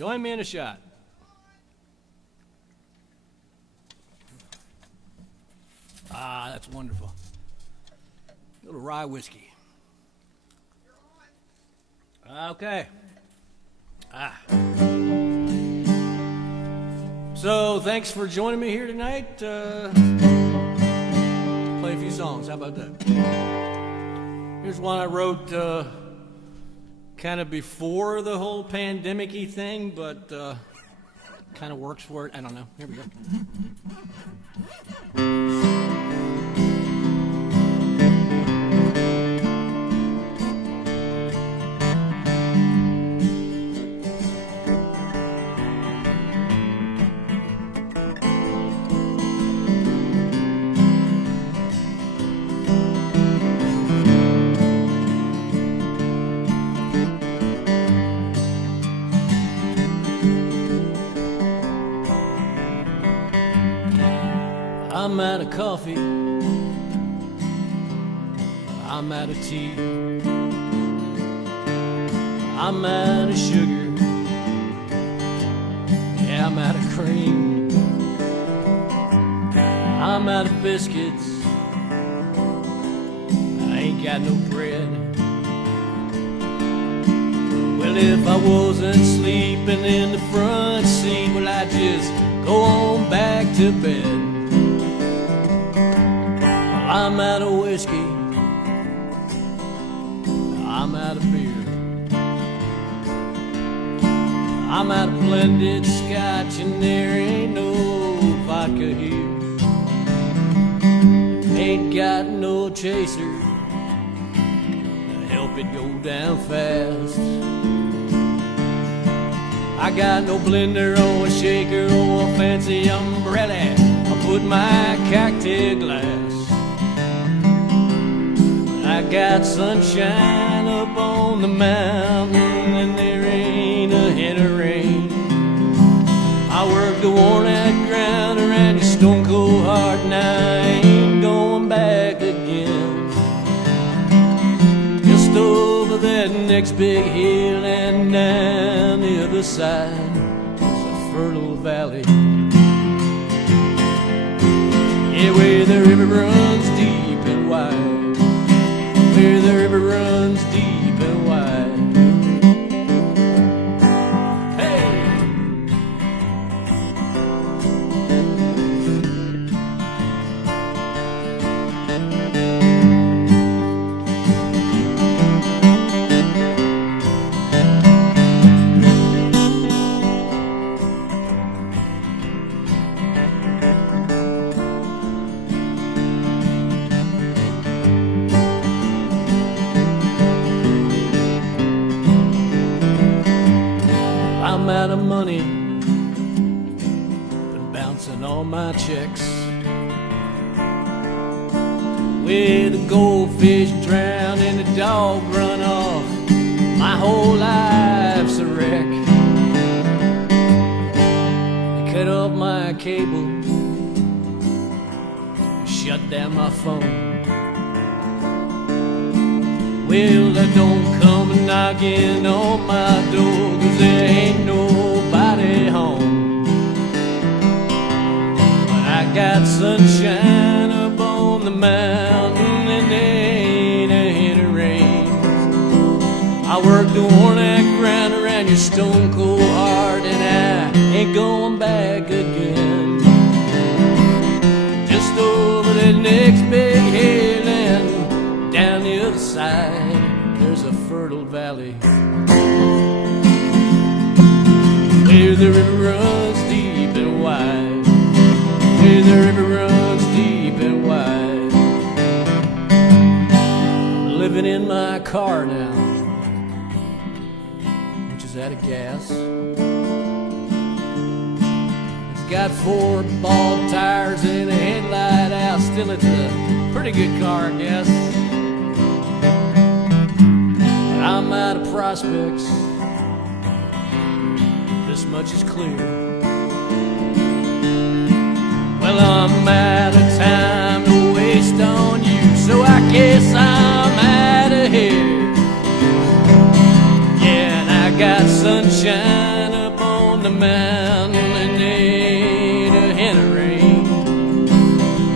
Join me in a shot. Ah, that's wonderful. A little rye whiskey. Okay. So, thanks for joining me here tonight. Play a few songs. How about that? Here's one I wrote kind of before the whole pandemic-y thing, but kind of works for it. I don't know. Here we go. I'm out of coffee, I'm out of tea, I'm out of sugar, yeah, I'm out of cream, I'm out of biscuits, I ain't got no bread. Well, if I wasn't sleeping in the front seat, well, I'd just go on back to bed. I'm out of whiskey, I'm out of beer, I'm out of blended scotch, and there ain't no vodka here. Ain't got no chaser to help it go down fast. I got no blender or a shaker or a fancy umbrella. I put my cocktail glass. I got sunshine up on the mountain, and there ain't a hint of rain. I work the worn-out ground around your stone-cold heart, and I ain't going back again. Just over that next big hill and down the other side is a fertile valley. Yeah, where the river runs deep and wide, where the river runs deep and wide. Hey! I'm out of money, been bouncing all my checks. With the goldfish drowned and the dog run off, my whole life's a wreck. They cut off my cable, shut down my phone. Well, I don't come knocking on my door, 'cause there ain't nobody home. But I got sunshine up on the mountain, and there ain't a hint of rain. I work the worn-out ground around your stone-cold heart, and I ain't going back again. Just over that next big hill and down the other side, there's a fertile valley where the river runs deep and wide, where the river runs deep and wide. I'm living in my car now, which is out of gas. It's got 4 bald tires and a headlight out. Still, it's a pretty good car, I guess. I'm out of prospects, this much is clear. Well, I'm out of time to waste on you, so I guess I'm out of here. Yeah, and I got sunshine up on man and ain't a hen of rain.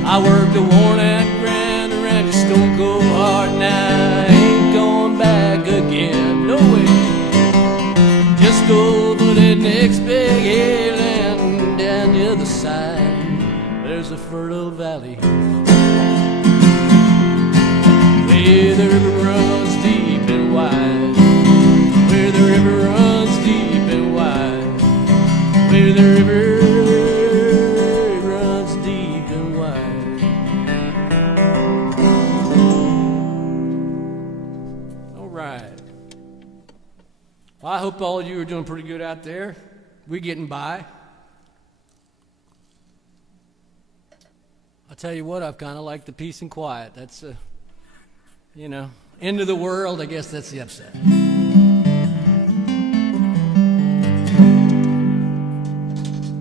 I worked a worn-out grand ranch, stone cold hard, now I ain't going back again, no way. Just over that next big hill, down the other side, there's a fertile valley where the river runs deep and wide, where the river runs deep and wide, where the river runs deep and wide. All right. Well, I hope all of you are doing pretty good out there. We're getting by. I'll tell you what, I've kind of liked the peace and quiet. That's, end of the world, I guess that's the upset.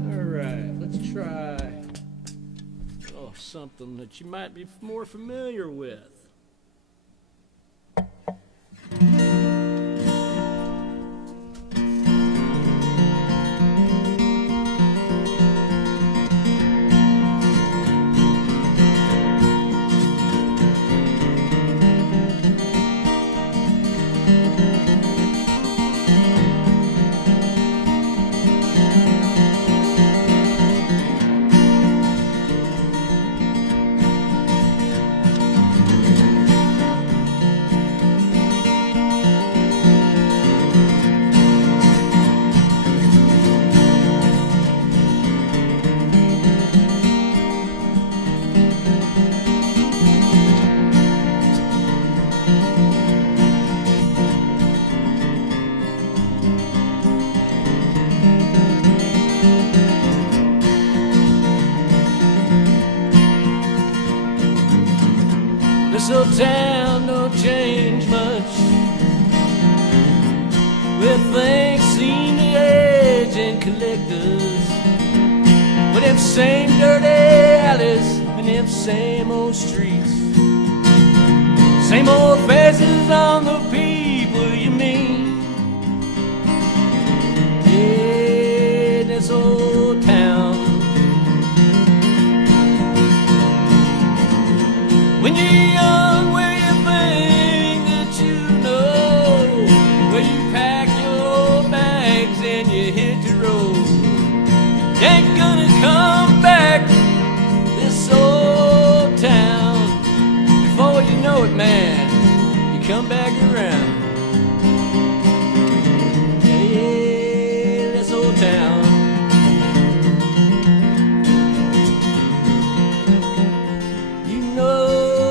All right, let's try something that you might be more familiar with. This old town don't change much, with things seem to age and collectors, with them same dirty alleys and them same old streets, same old faces on the people you meet. Yeah, this old town. When you're young, where you think that you know, where you pack your old bags and you hit the road, you ain't gonna come back this old town. Before you know it, man, you come back around. Yeah, this old town.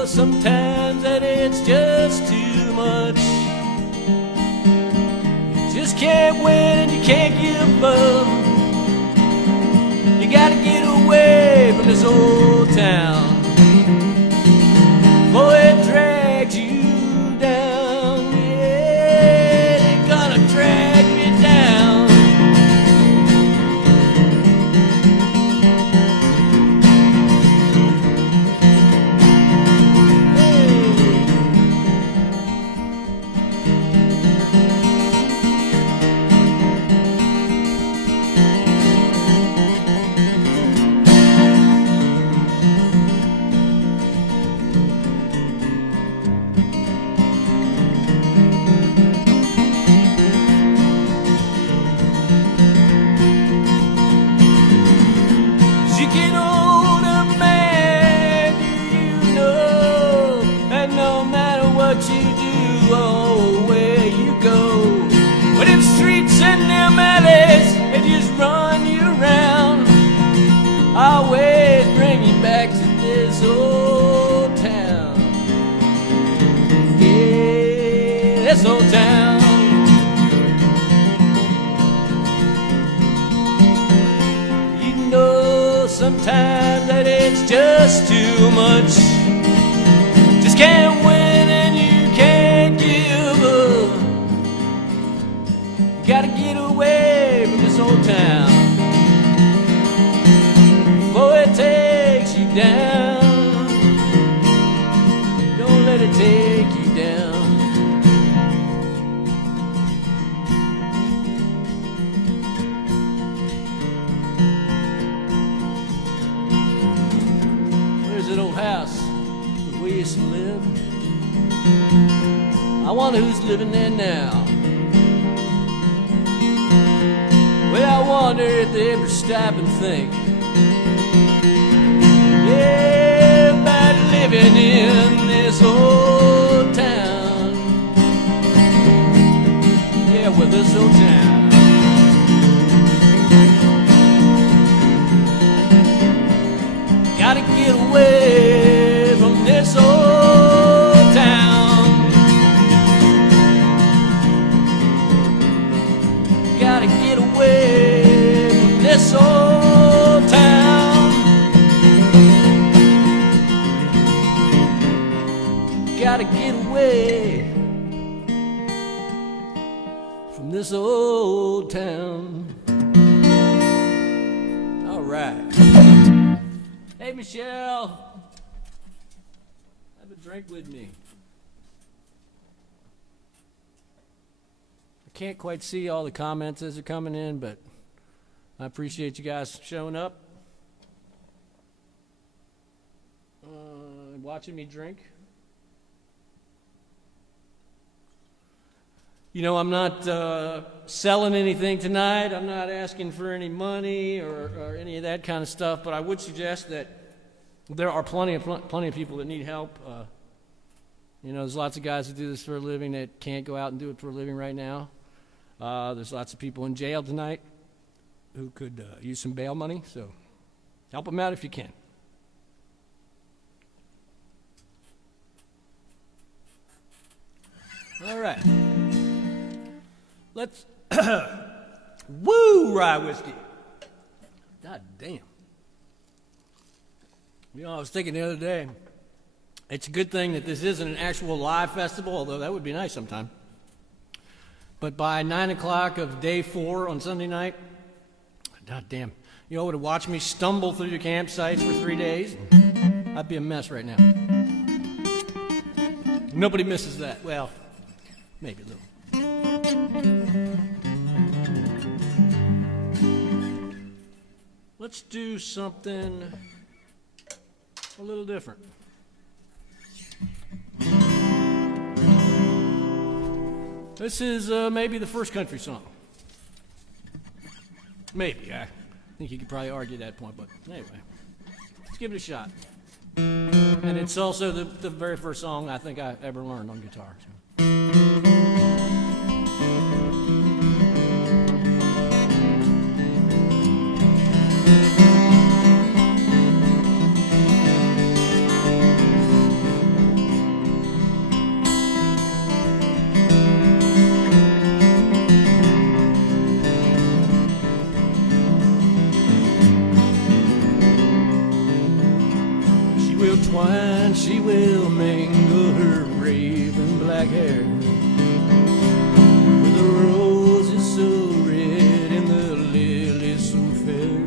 Sometimes that it's just too much. You just can't win and you can't give up. You gotta get away from this old town before it drags you down. Yeah, it's gonna drag me down. Always bring you back to this old town. Yeah, this old town. You know sometimes that it's just too much. Just can't win and you can't give up. You gotta get away from this old town before it takes you down. Don't let it take you down. used to live. I wonder who's living there now. Well, I wonder if they ever stop and think, yeah, about living in this old town. Yeah, well, this old town. Gotta get away from this old town. Gotta get away from this old town. Gotta get away from this old town. All right. Hey, Michelle. Have a drink with me. I can't quite see all the comments as they're coming in, but I appreciate you guys showing up, watching me drink. You know, I'm not selling anything tonight. I'm not asking for any money or any of that kind of stuff, but I would suggest that there are plenty of people that need help. You know, there's lots of guys that do this for a living that can't go out and do it for a living right now. There's lots of people in jail tonight who could use some bail money, so help them out if you can. All right. Let's woo rye whiskey. God damn. You know, I was thinking the other day, it's a good thing that this isn't an actual live festival, although that would be nice sometime. But by 9 o'clock of day 4 on Sunday night, god damn, you all would have watched me stumble through your campsites for 3 days. I'd be a mess right now. Nobody misses that. Well, maybe a little. Let's do something a little different. This is maybe the first country song. Maybe. I think you could probably argue that point, but anyway, let's give it a shot. And it's also the very first song I think I ever learned on guitar. So. Twine, she will mingle her raven black hair with the roses so red and the lilies so fair,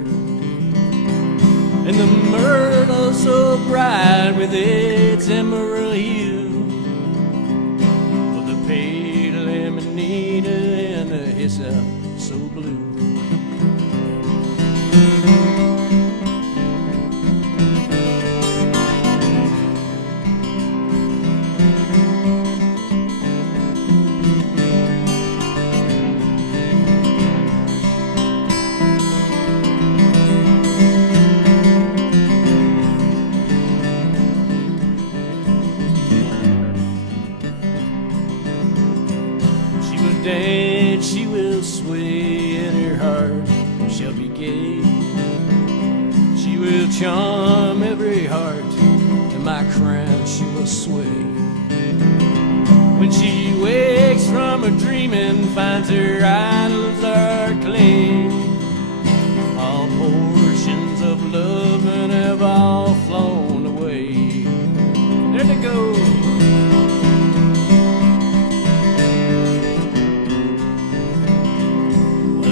and the myrtle so bright with its emerald hue, with the pale amanita and the hyssop so blue. Dance, she will sway, and her heart shall be gay. She will charm every heart, and my crown she will sway. When she wakes from a dream and finds her idols are clay, all portions of love have all flown away. There they go.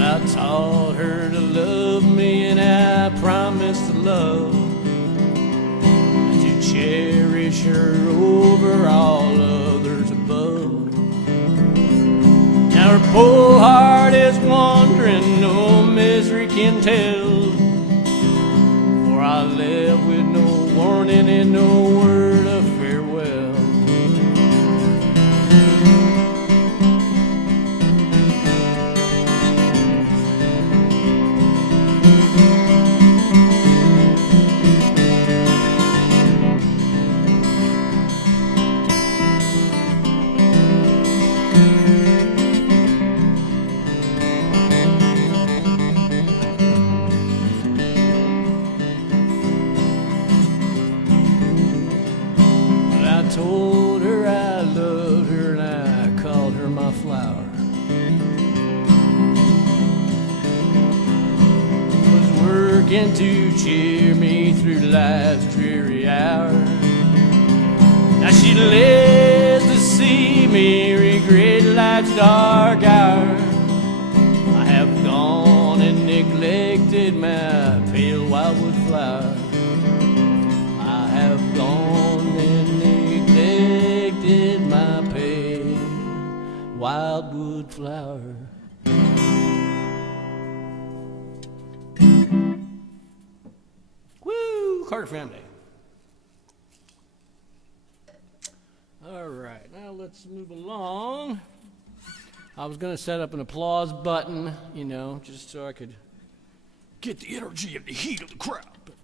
I taught her to love me, and I promised to love and to cherish her over all others above. Now her poor heart is wandering, no misery can tell, for I left with no warning and no word of farewell. working to cheer me through life's dreary hour. Now she lives to see me regret life's dark hour. I have gone and neglected my pale wildwood flower. I have gone and neglected my pale wildwood flower. Woo! Carter family. All right, now let's move along. I was going to set up an applause button, you know, just so I could get the energy and the heat of the crowd. But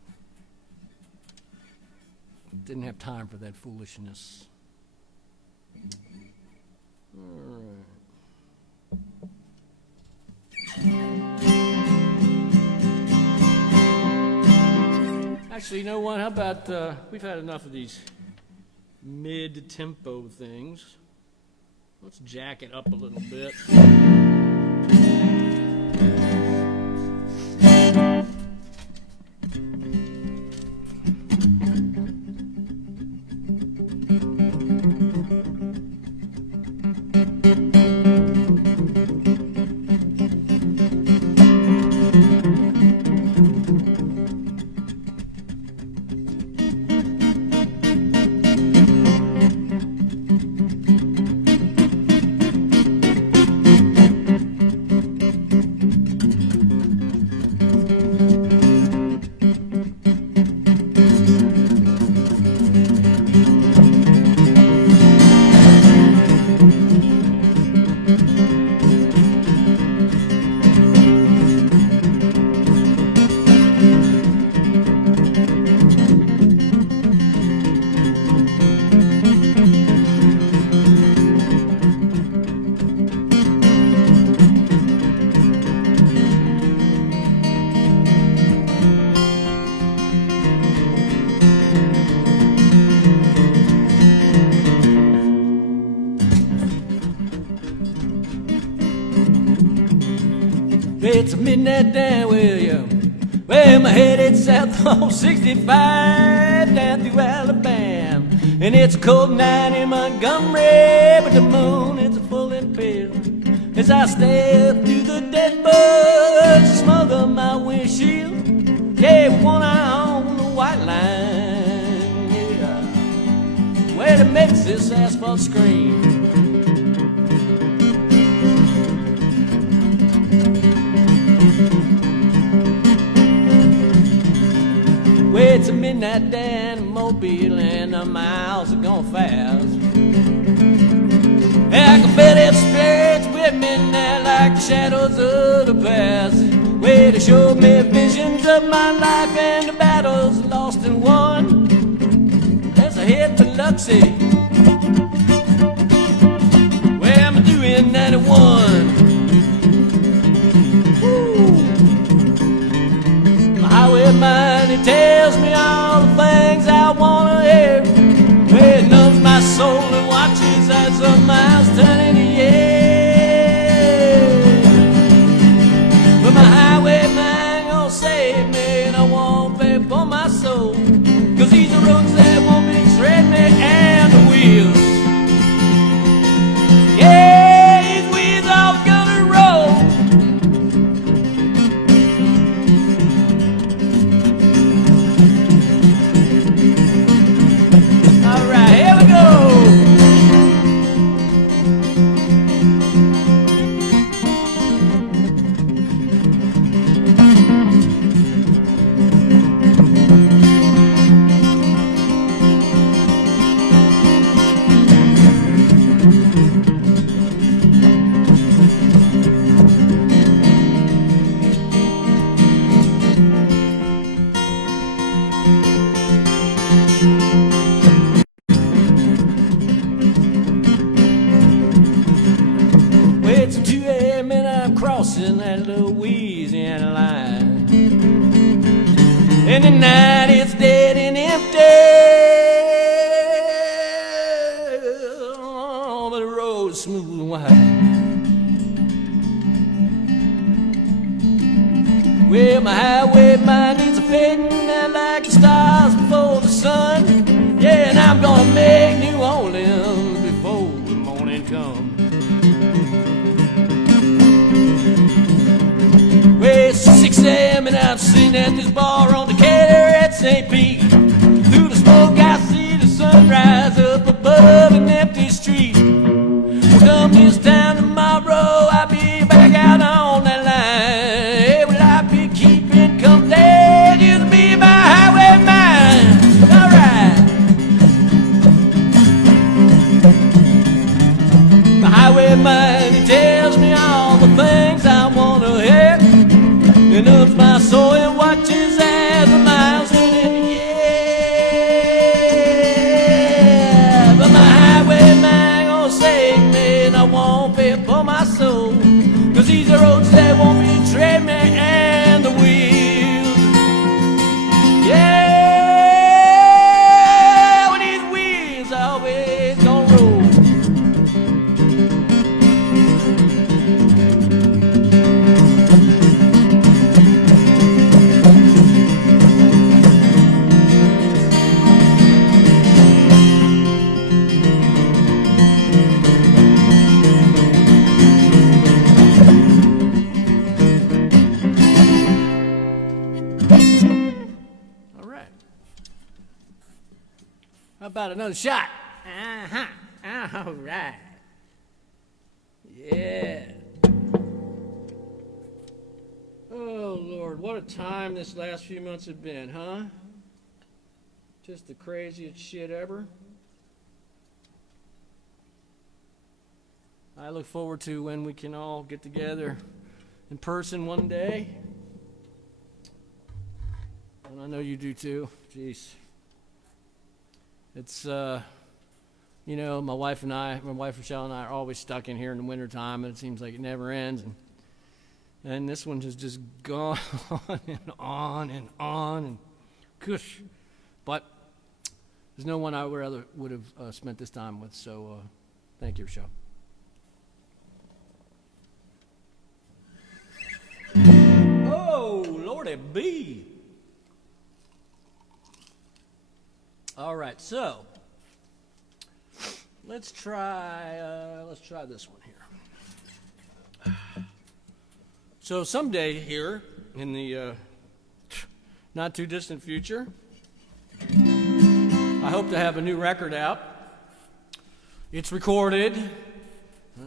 didn't have time for that foolishness. All right. Actually, you know what? How about we've had enough of these mid-tempo things. Let's jack it up a little bit. It's midnight down William. Well, I'm headed south on 65 down through Alabama. And it's a cold night in Montgomery, but the moon is full and pale. As I step through the dead buds, smother my windshield. Yeah, one eye on the white line. Yeah, where it makes this asphalt scream. Well, it's a midnight down in Mobile and the miles are going fast. And I can feel it stretch with me now like the shadows of the past. Well, they showed me visions of my life and the battles lost and won. As I head to Biloxi, where I'm doing 91. Highway mind, it tells me all the things I wanna hear. It numbs my soul and watches as the miles turn into years. But my highway mind gonna save me, and I won't pay for my soul. 'Cause these are roads that won't be treading me and the wheels. Yeah, these wheels all gonna roll. Crossing that Louisiana line, and the night is dead and empty. Oh, but the road's smooth and wide. Well, my highway mind needs a fading out like the stars before the sun. Yeah, and I'm gonna make New Orleans before the morning comes. Well, it's 6 a.m. and I'm sitting at this bar on Decatur at St. Pete. Through the smoke I see the sunrise up above an empty street. Come this time tomorrow, I'll be back out on that line. Hey, will I be keeping company? Just be my highway mind. All right. My highway mind, it tells me all the things I want to hear. It ups my soul and watches as the miles turn into yeah. But my highway mind gonna save me, and I won't pay for my soul. 'Cause these are roads that won't betray me and the wheels. Yeah, when these wheels are always gonna roll. How about another shot? All right. Yeah. Oh, Lord, what a time this last few months have been, huh? Just the craziest shit ever. I look forward to when we can all get together in person one day. And I know you do too. Jeez. It's, you know, my wife Michelle and I are always stuck in here in the wintertime, and it seems like it never ends. And this one has just gone and on and on, and kush. But there's no one I would have spent this time with, so thank you, Michelle. Oh, Lordy B. All right, so let's try this one here. So someday here in the not too distant future, I hope to have a new record out. It's recorded.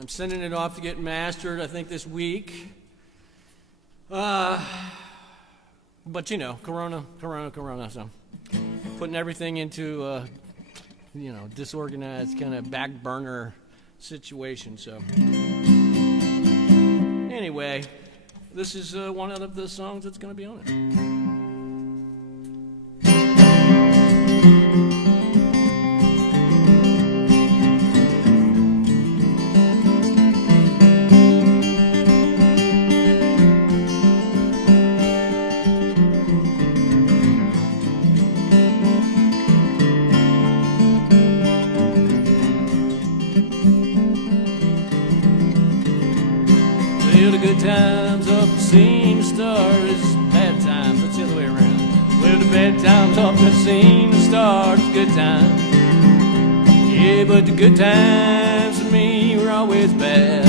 I'm sending it off to get mastered, I think, this week. But you know, Corona, so putting everything into disorganized kind of back burner situation. So anyway, this is one of the songs that's going to be on it. The good times often seem to start as bad times. That's the other way around. Well, the bad times often seem to start as good times. Yeah, but the good times for me were always bad.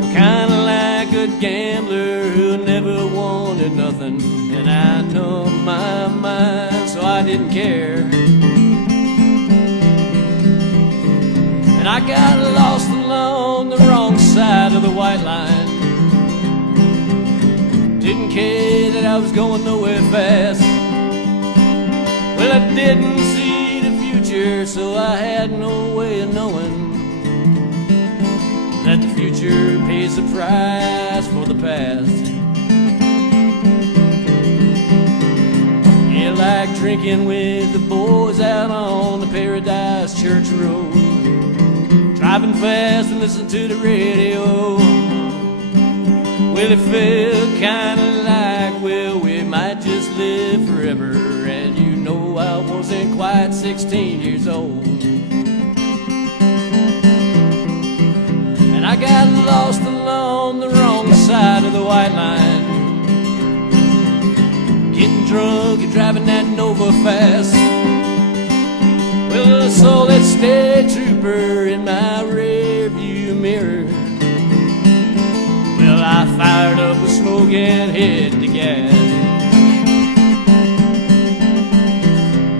We're kind of like a gambler who never wanted nothing. And I know my mind, so I didn't care. And I got lost along the wrong side of the white line. Didn't care that I was going nowhere fast. Well, I didn't see the future, so I had no way of knowing that the future pays the price for the past. Yeah, like drinking with the boys out on the Paradise Church Road, driving fast and listening to the radio. Well, it felt kind of like, well, we might just live forever. And you know I wasn't quite 16 years old. And I got lost along the wrong side of the white line. drunk and driving that Nova fast. Well, I saw that state trooper in my rearview mirror. Well, I fired up with smoke and hit the gas.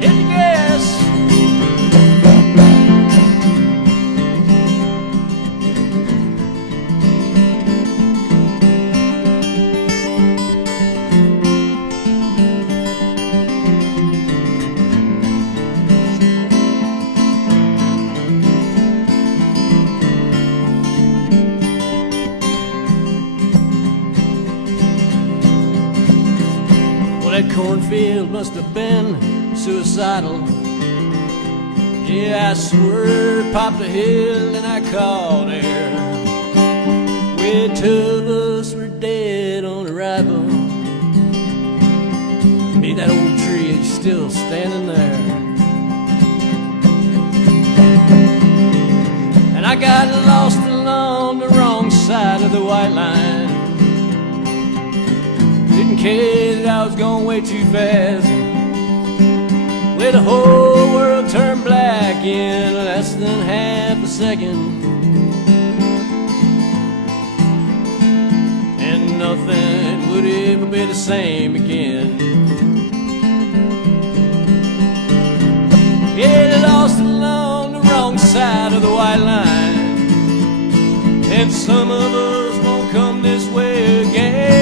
Hit the gas. That cornfield must have been suicidal. Yeah, I swerved, popped a hill, and I called air. Where two of us were dead on arrival. Me, that old tree is still standing there. And I got lost along the wrong side of the white line. Didn't care that I was going way too fast. Well, the whole world turned black in less than half a second. And nothing would ever be the same again. Yeah, lost along the wrong side of the white line. And some of us won't come this way again.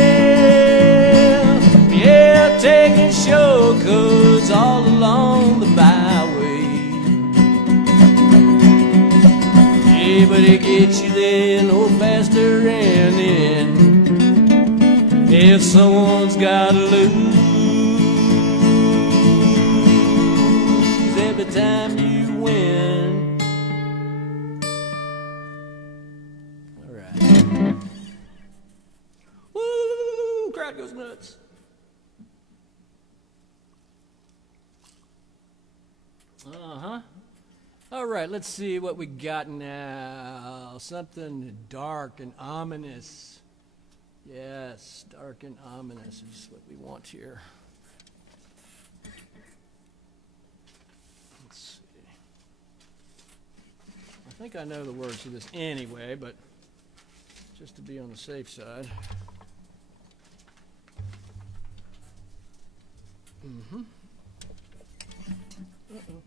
Yeah, taking shortcuts all along the byway. Yeah, but it gets you there no faster and then if someone's gotta lose every time you win. All right. Woo! Crowd goes nuts. Uh-huh. All right, let's see what we got now. Something dark and ominous. Yes, dark and ominous is what we want here. Let's see. I think I know the words to this anyway, but just to be on the safe side. Mm-hmm. Uh-oh.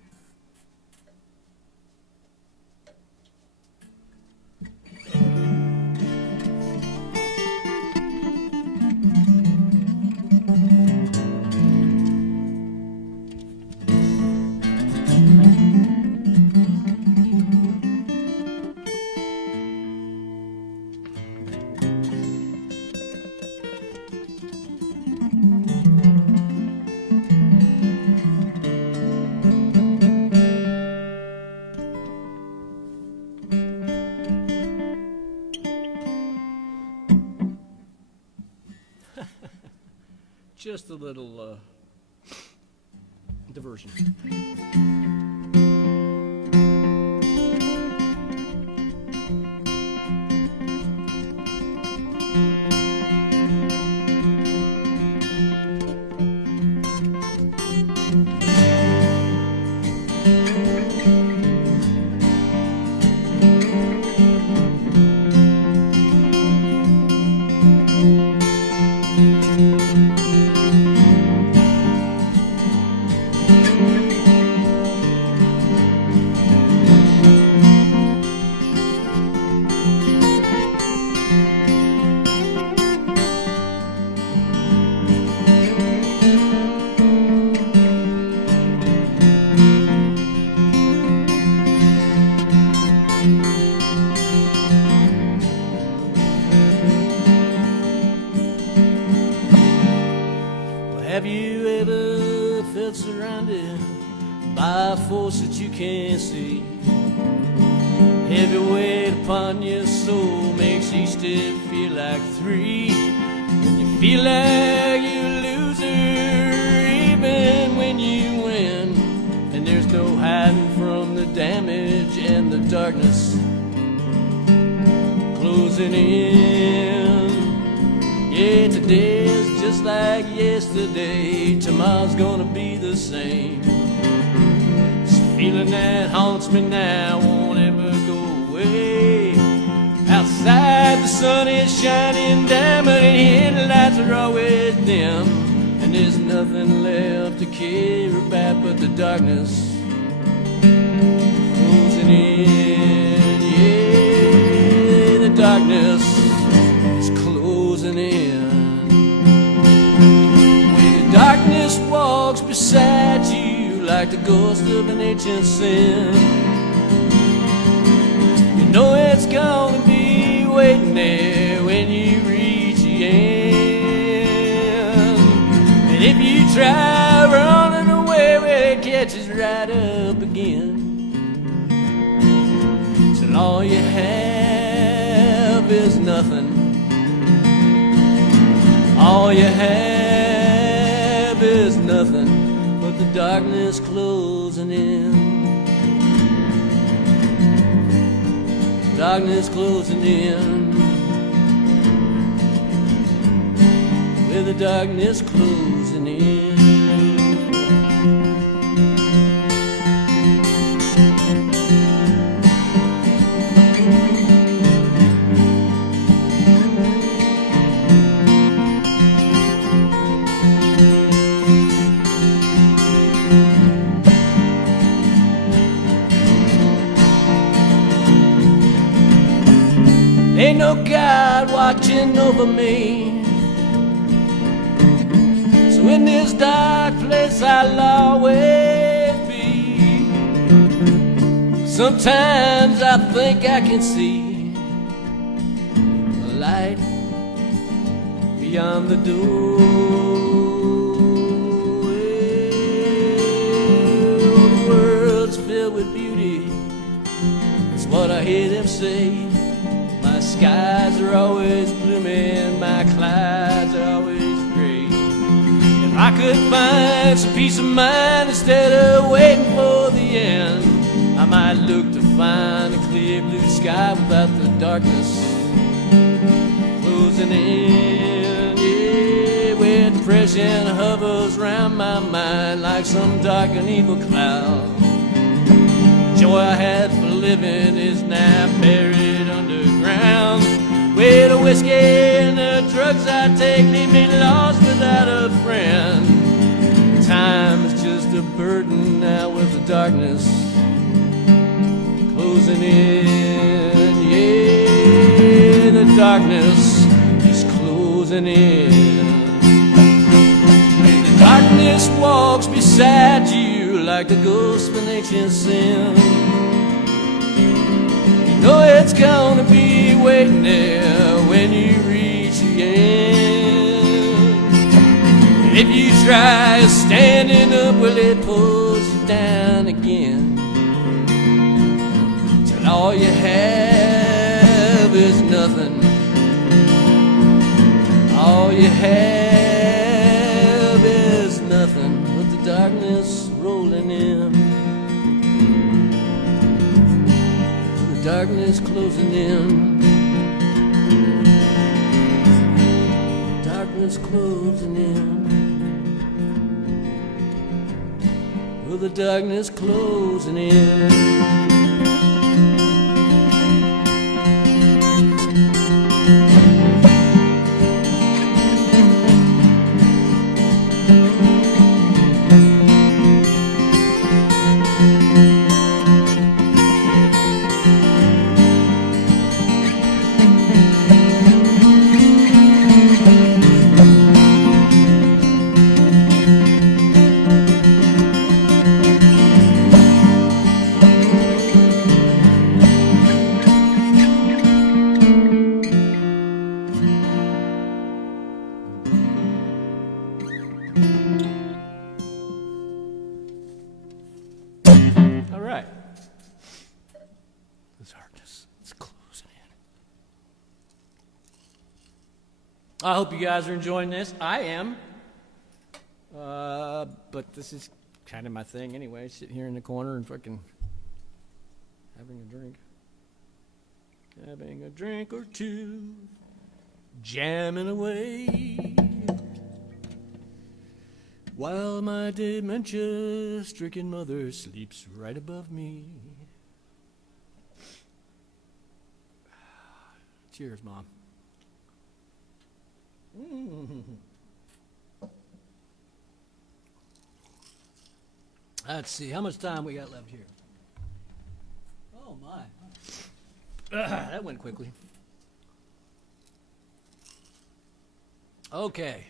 Just a little diversion. Have you ever felt surrounded by a force that you can't see? Heavy weight upon your soul makes each step feel like three. And you feel like you're a loser even when you win. And there's no hiding from the damage and the darkness closing in. Yeah, today is just just like yesterday. Tomorrow's gonna be the same. This feeling that haunts me now won't ever go away. Outside the sun is shining down, but in here the lights are always dim, and there's nothing left to care about but the darkness closing in. Yeah, the darkness is closing in. When the darkness walks beside you like the ghost of an ancient sin, you know it's gonna be waiting there when you reach the end. And if you try running away, well, it catches right up again. Till all you have is nothing. All you have is nothing but the darkness closing in. Darkness closing in. With the darkness closing in. Ain't no God watching over me, so in this dark place I'll always be. Sometimes I think I can see a light beyond the doorway. The world's filled with beauty, that's what I hear them say. My skies are always gloomy and my clouds are always gray. If I could find some peace of mind instead of waiting for the end, I might look to find a clear blue sky without the darkness closing in. Yeah, where depression hovers round my mind like some dark and evil cloud. The joy I had for living is now buried underground, where the whiskey and the drugs I take leave me lost without a friend. Time is just a burden now with the darkness closing in. Yeah, the darkness is closing in. And the darkness walks beside you like the ghost of an ancient sin. You know it's gonna be waiting there when you reach the end. And if you try standing up, well, it pulls you down again. Till all you have is nothing. All you have is nothing but the darkness rolling in. The darkness closing in. Darkness closing in. With the darkness closing in. I hope you guys are enjoying this. I am. But this is kind of my thing anyway, sitting here in the corner and fucking having a drink. Having a drink or two. Jamming away. while my dementia-stricken mother sleeps right above me. Cheers, Mom. Let's see, how much time we got left here? Oh, my. That went quickly. Okay.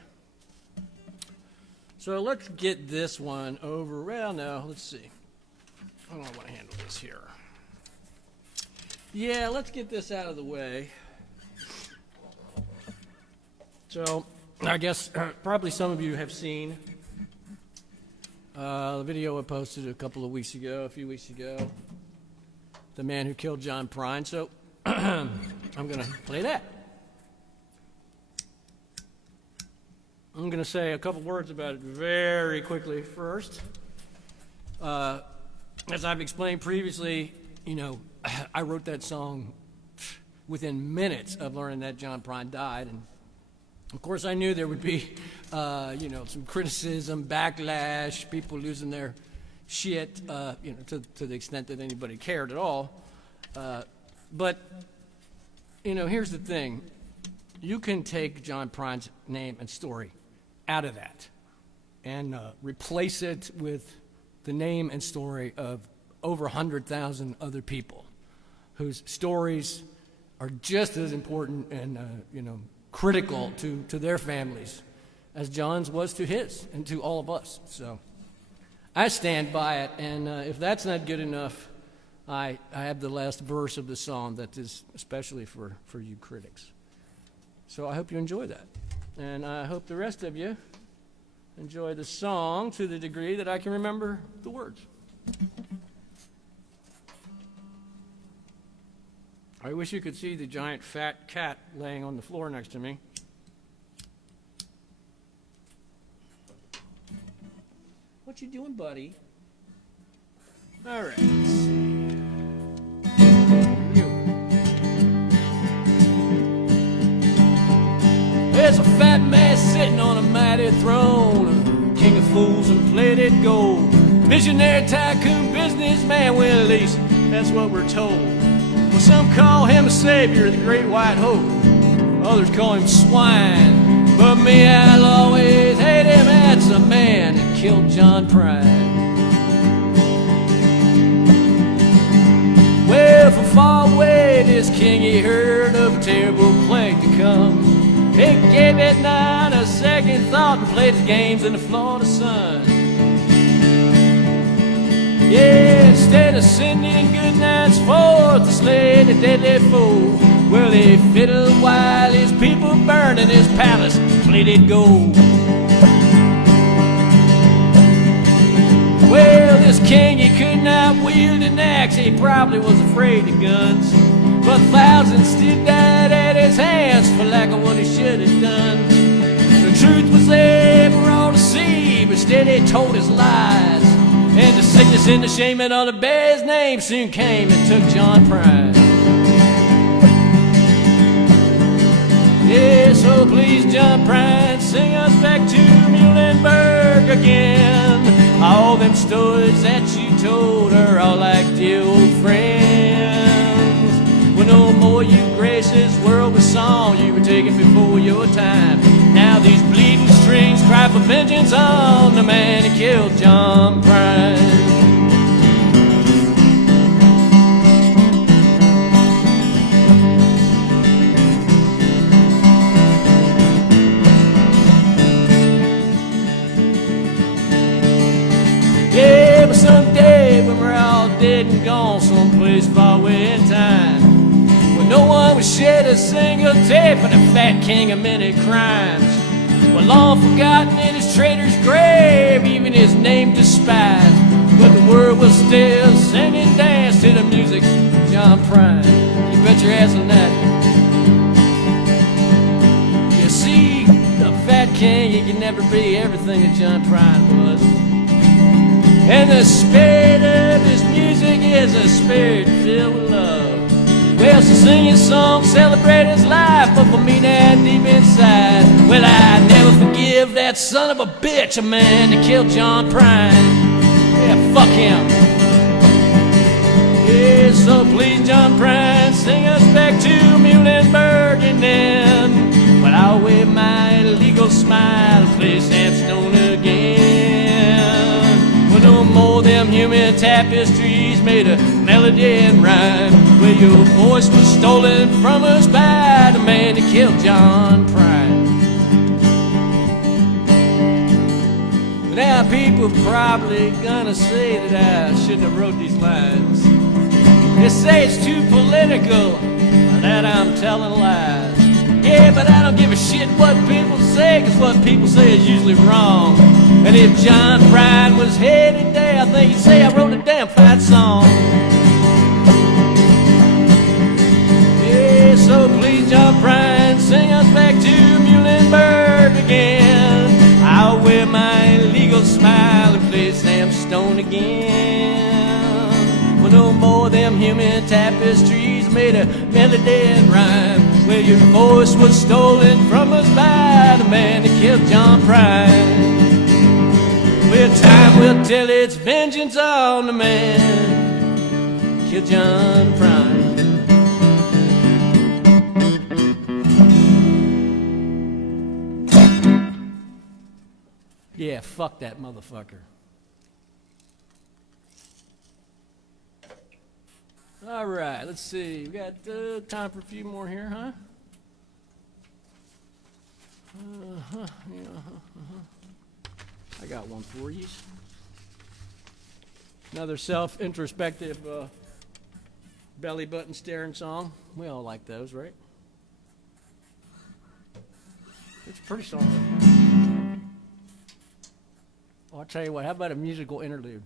So let's get this one over. Well, no, let's see. I don't want to handle this here. Yeah, let's get this out of the way. So, I guess probably some of you have seen the video I posted a few weeks ago, the man who killed John Prine. So, I'm going to play that. I'm going to say a couple words about it very quickly first. As I've explained previously, I wrote that song within minutes of learning that John Prine died, and of course I knew there would be, some criticism, backlash, people losing their shit, to the extent that anybody cared at all. But here's the thing: you can take John Prine's name and story out of that and replace it with the name and story of over 100,000 other people whose stories are just as important and critical to their families as John's was to his and to all of us. So I stand by it, and if that's not good enough, I have the last verse of the song that is especially for you critics. So I hope you enjoy that, and I hope the rest of you enjoy the song to the degree that I can remember the words. I wish you could see the giant fat cat laying on the floor next to me. What you doing, buddy? All right, let's see. There's a fat man sitting on a mighty throne, king of fools and plated gold. Visionary tycoon businessman, well, at least that's what we're told. Well, some call him a savior, the great white hope. Others call him swine. But me, I'll always hate him. That's a man that killed John Prine. Well, from far away, this king, he heard of a terrible plague to come. He gave it not a second thought and played his games in the Florida sun. Yeah, instead of sending good nights forth to slay the deadly foe, well, he fiddled while his people burned in his palace plated gold. Well, this king, he could not wield an axe, he probably was afraid of guns. But thousands still died at his hands for lack of what he should have done. The truth was there for all to see, but instead he told his lies. And the sickness and the shame and all the bear's name soon came and took John Prine. Yeah, so please, John Prine, sing us back to Muhlenberg again. All them stories that you told are all like dear old friends. Well, no more you grace this world with song you were taken before your time. Now these bleeding strings cry for vengeance on the man who killed John Prine. Yeah, but someday when we're all dead and gone someplace far away in time, when no one would shed a single tear for the fat king of many crimes, well, long forgotten in his traitor's grave, even his name despised, but the world will still sing and dance to the music of John Prine. You bet your ass on that. You see, the fat king, he can never be everything that John Prine was. And the spirit of his music is a spirit filled with love. Well, so sing his song, celebrate his life, but for me now deep inside, well, I never forgive give that son of a bitch a man to kill John Prine. Yeah, fuck him. Yeah, so please, John Prine, sing us back to Muhlenberg, and then, well, I'll wave my legal smile, play Sam Stone again. Well, no more them human tapestries made a melody and rhyme, where your voice was stolen from us by the man that killed John Prine. Now people probably gonna say that I shouldn't have wrote these lines. They say it's too political, that I'm telling lies. Yeah, but I don't give a shit what people say, 'cause what people say is usually wrong. And if John Prine was here today, I think he'd say I wrote a damn fine song. Yeah, so please, John Prine, sing us back to Muhlenberg again. I'll wear my legal smile and play Sam Stone again. Well, no more them human tapestries made a melody and rhyme, where your voice was stolen from us by the man that killed John Prine. Well, time will tell its vengeance on the man that killed John Prine. Yeah, fuck that motherfucker. All right, let's see. We got time for a few more here, huh? I got one for you. Another self-introspective belly button staring song. We all like those, right? It's a pretty song. Oh, I'll tell you what, how about a musical interlude?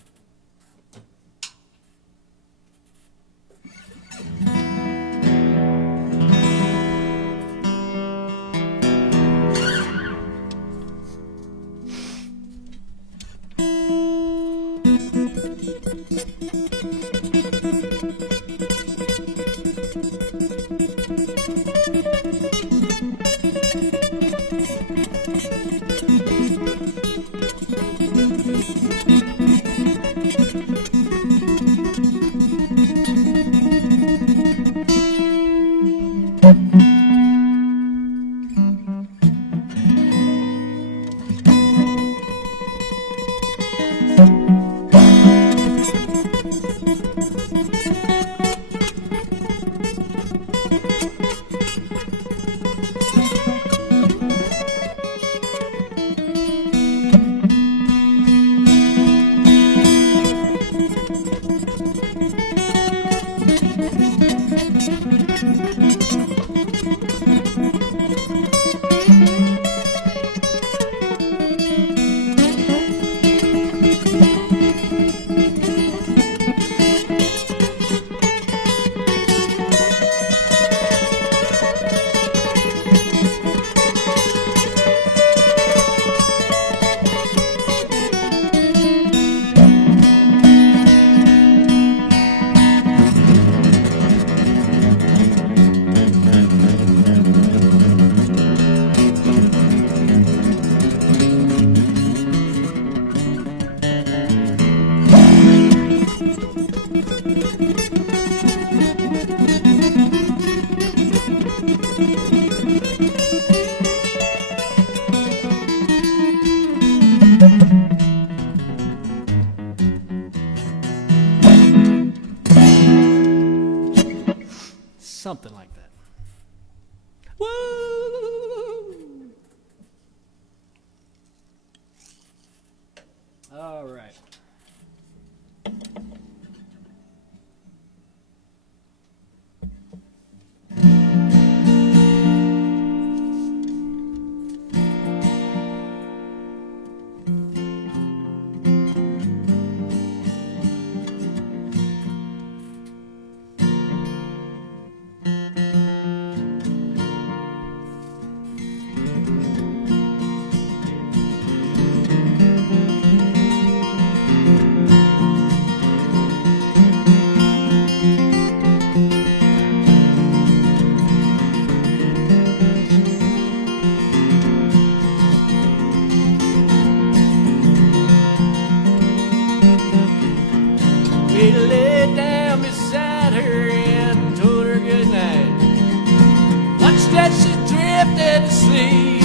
deep.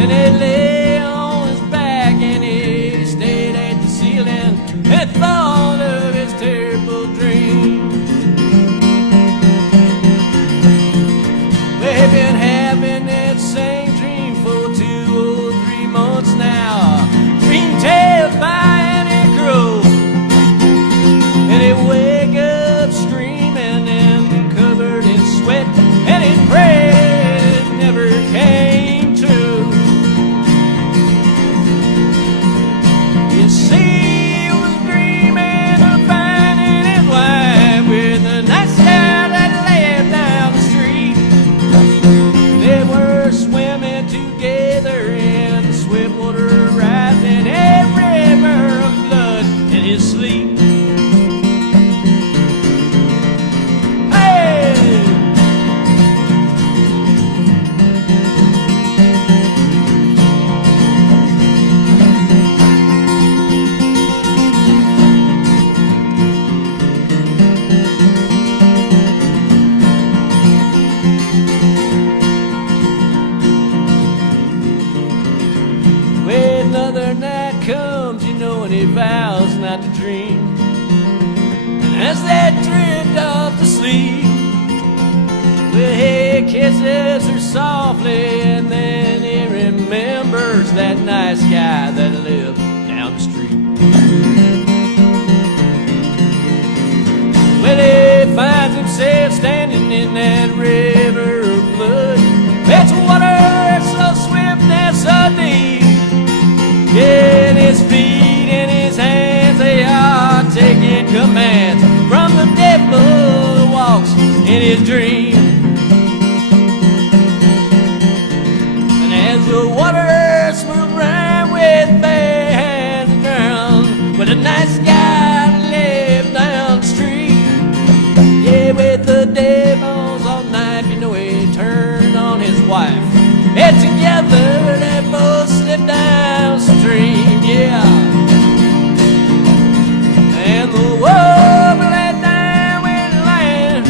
And he lay on his back and he stayed at the ceiling and thought of his terrible dream. We've been having that same dream for 2 or 3 months now. Dream terrifying and cruel. And he wake up screaming and covered in sweat, and he prayed it never came true. You see, he was dreaming of finding his wife with a nice guy that lived down the street. They were swimming together in the swift water, rising a river of blood in his sleep. Another night comes, you know, and he vows not to dream. And as they drift off to sleep, well, he kisses her softly, and then he remembers that nice guy that lived down the street. Well, he finds himself standing in that river of blood. It's water so swift and so deep. Yeah, in his feet and his hands, they are taking commands from the devil who walks in his dream. And as the water swirls round with bare hands and drown, with a nice guy lived down the street. Yeah, with the devils all night, you know he turned on his wife. And together they both slipped downstream, yeah. And the wolf let down with land,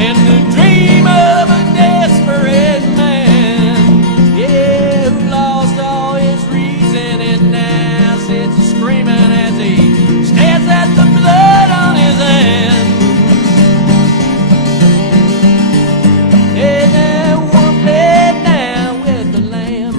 and the dream of a desperate man, yeah, who lost all his reason and now sits screaming as he stares at the blood on his hand. And that wolf let down with the lamb.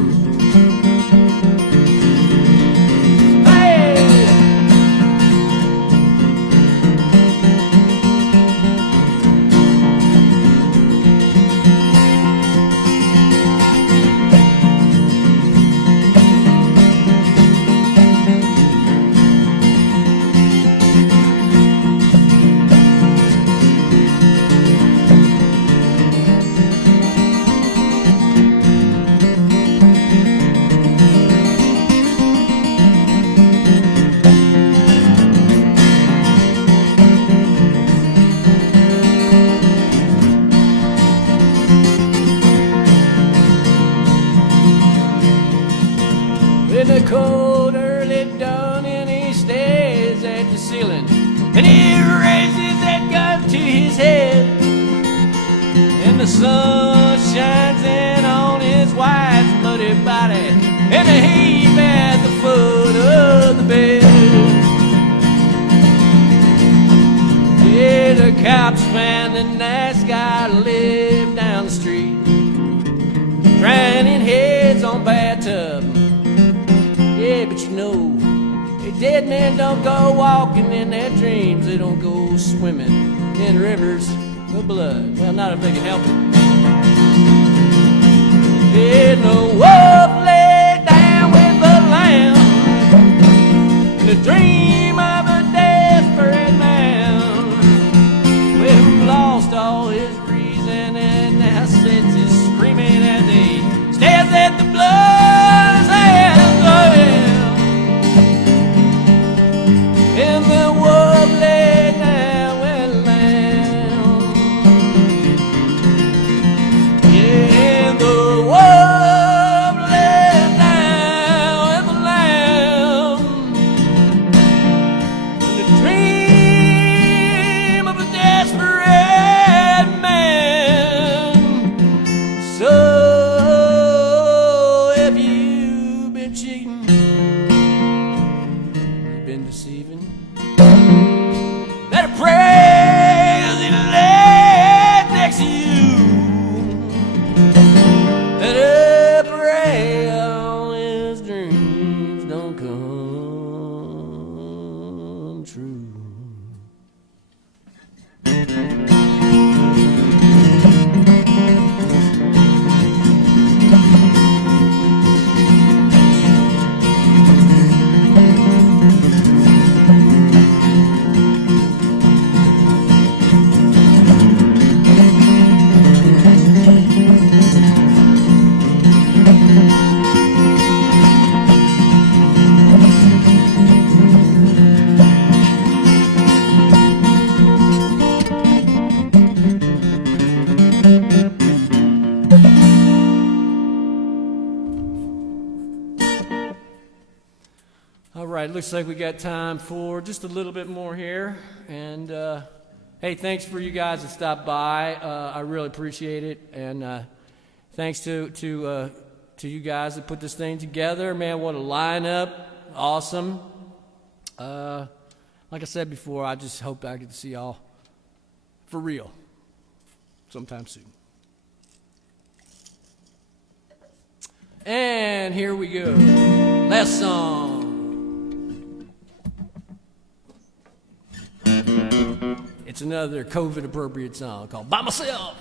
In the cold early dawn, and he stares at the ceiling, and he raises that gun to his head, and the sun shines in on his wife's bloody body, and a heap at the foot of the bed. Yeah, the cops found the nice guy lived down the street, drowning heads on bathtub. Yeah, but you know, dead men don't go walking in their dreams. They don't go swimming in rivers of blood. Well, not if they can help it. Yeah, the wolf lay down with the lamb in the dream of a desperate man, well, who lost all his reason and now sits screaming as he stares at the blood. And the wolf lay down with the lamb. right, looks like we got time for just a little bit more here. And hey, thanks for you guys that stopped by. I really appreciate it. And thanks to you guys that put this thing together. Man, what a lineup. Awesome. Like I said before, I just hope I get to see y'all for real sometime soon. And here we go. Last song. It's another COVID appropriate song called By Myself.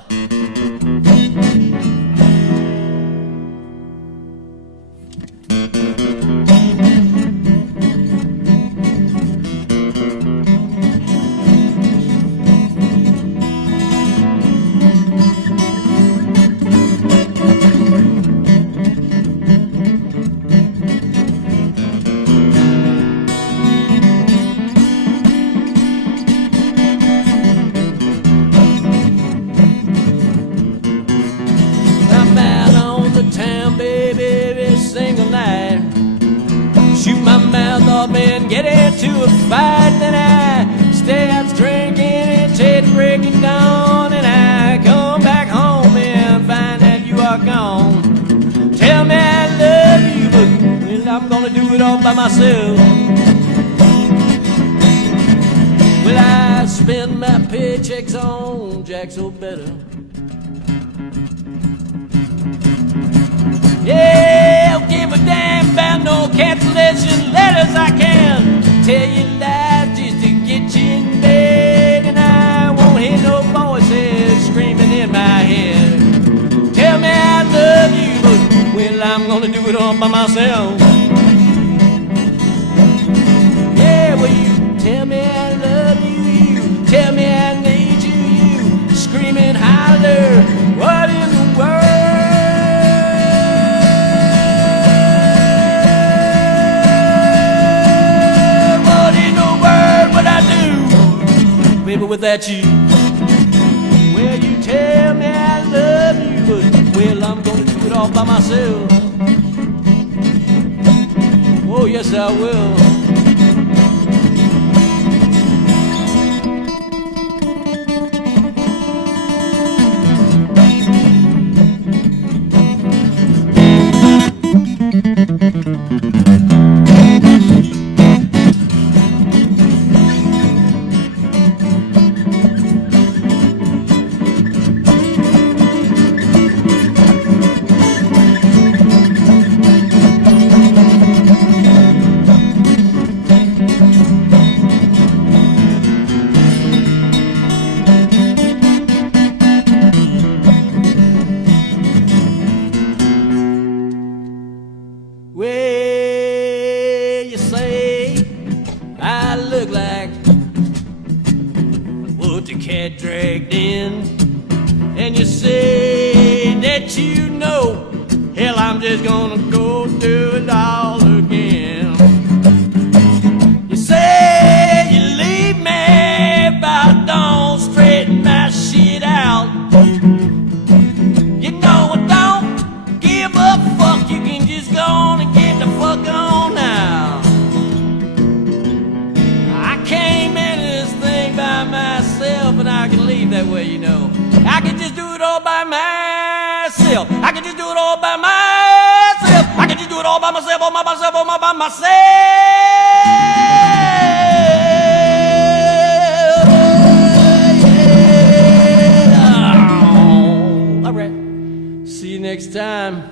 And get into a fight, then I stay out drinking until the break of dawn, and I come back home and find that you are gone. Tell me I love you, but well, I'm gonna do it all by myself. Well, I spend my paychecks on Jack So Better. Yeah, I'll give a damn about no cancellation letters. I can tell you lies just to get you in bed, and I won't hear no voices screaming in my head. Tell me I love you, but well, I'm gonna do it all by myself. Yeah, well, you tell me I love you, you tell me I need you, you screaming holler. What in the world? Baby, without you, well, you tell me I love you, but well, I'm gonna do it all by myself. Oh, yes, I will. Dragged in, and you say that you know, hell, I'm just gonna go do it all again. You say you leave me, but don't straighten my shit out. You know I don't give a fuck, you can just go on and get the fuck on now. I came into this thing by myself, and I can leave that way, you know. I can just do it all by myself. I can just do it all by myself. I can just do it all by myself, all by myself, all by myself. Yeah. Oh. All right. See you next time.